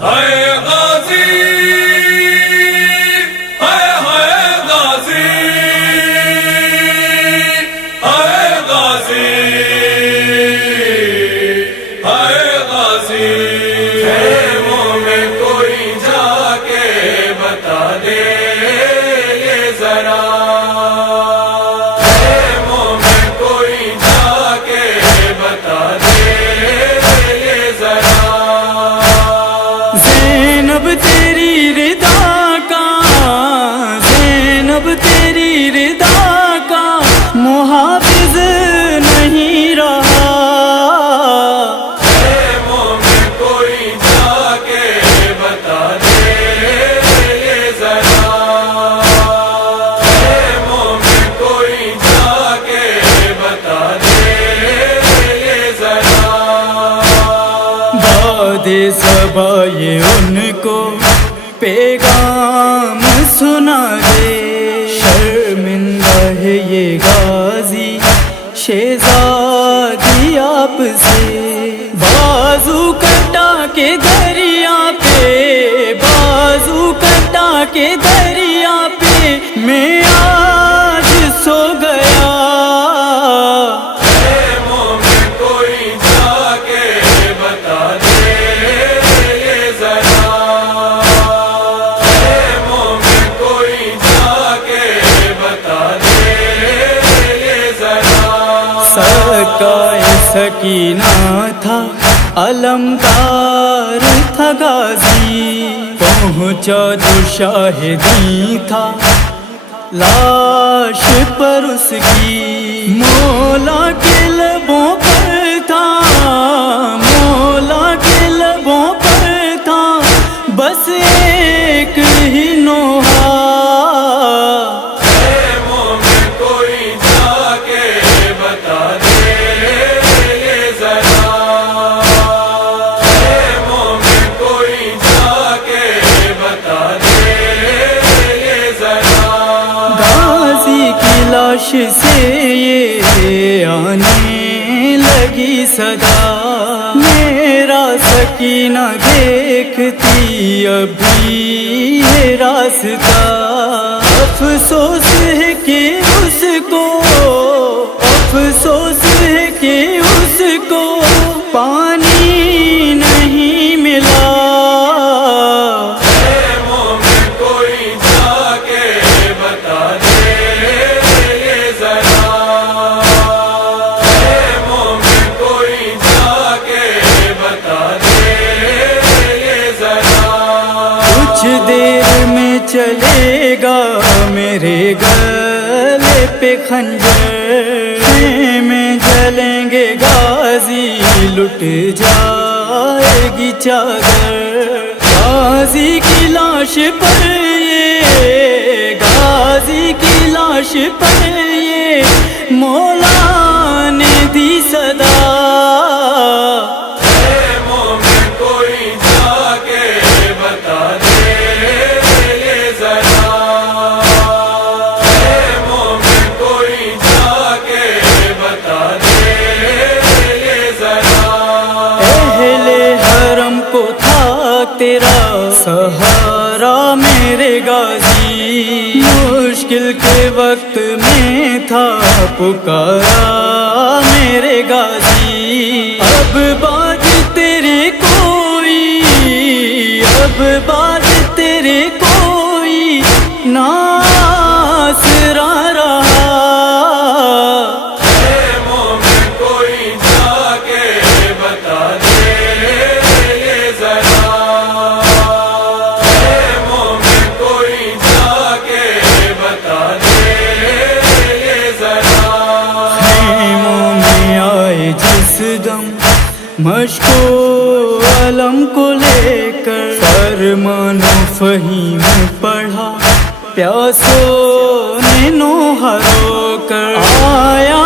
ہائے غازی ہائے ہائے غازی ہائے غازی ہائے غازی خیموں میں کوئی جا کے بتا دے یہ ذرا خیموں میں کوئی جا کے بتا دے یہ ذرا زینب تیری رضا کا زینب تیری رضا کا محافظ نہیں رہا خیموں میں کوئی جا کے بتا دے یہ ذرا خیموں میں کوئی جا کے بتا دے یہ ذرا باد صبا یہ ان کو پیغام سنا دے شرمندہ ہے یہ غازی شہزادی آپ سے بازو کٹا کے دریا پہ بازو کٹا کے دریا پہ میں آج سو گیا خیموں میں کوئی جا کے بتا دے یہ ذرا خیموں میں کوئی جا کے بتا دے یہ ذرا سکائے سکینہ تھا علمدار تھا غازی پہنچا جو شاہدی تھا لاش پر اس کی مولا کے لبوں پر تھا مولا کے لبوں پر تھا بس ایک ہی نوحہ خیموں میں کوئی جا کے بتا دے یہ ذرا خیموں میں کوئی جا کے بتا دے یہ ذرا غازی کی لاش سے یہ آنے لگی صدا میرا سکینہ دیکھتی ابھی یہ راستہ افسوس ہے کہ اس کو افسوس ہے کہ اس کو پانی نہیں ملا خیموں میں کوئی جا کے بتا دے یہ ذرا خیموں میں کوئی جا کے بتا دے یہ ذرا کچھ دیر میں چلے گا میرے گلے پہ خنجر میں جلیں گے غازی لٹ جائے گی چادر غازی کی لاش پر یہ غازی کی لاش پر یہ مولا نے دی صدا خیموں میں کوئی جا کے بتا دے یہ ذرا خیموں میں کوئی جا کے بتا دے یہ ذرا اہل حرم کو تھا تیرا سہارا میرے غازی مشکل کے وقت میں تھا پکارا میرے غازی اب بات تیرے کوئی اب بات تیرے کوئی ناصرا رہا خیموں میں کوئی جا کے بتا دے یہ ذرا خیموں میں کوئی جا کے بتا دے یہ ذرا خیموں میں آئے جس دم مشکو علم کو لے کر فرمان و فہیم پڑھا پیاسوں نے نوحہ رو کر آیا